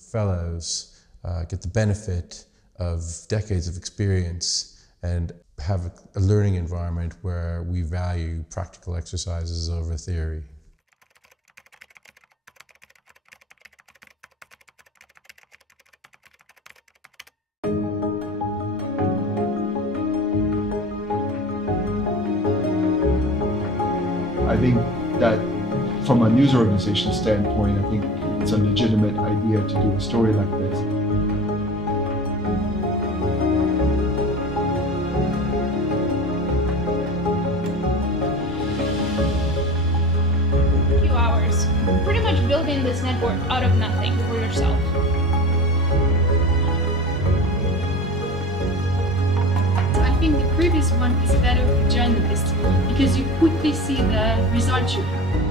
fellows get the benefit of decades of experience and have a learning environment where we value practical exercises over theory. I think that from a news organization standpoint, I think it's a legitimate idea to do a story like this. A few hours, pretty much building this network out of nothing for yourself. I think the previous one is better for journalists because you quickly see the results you have.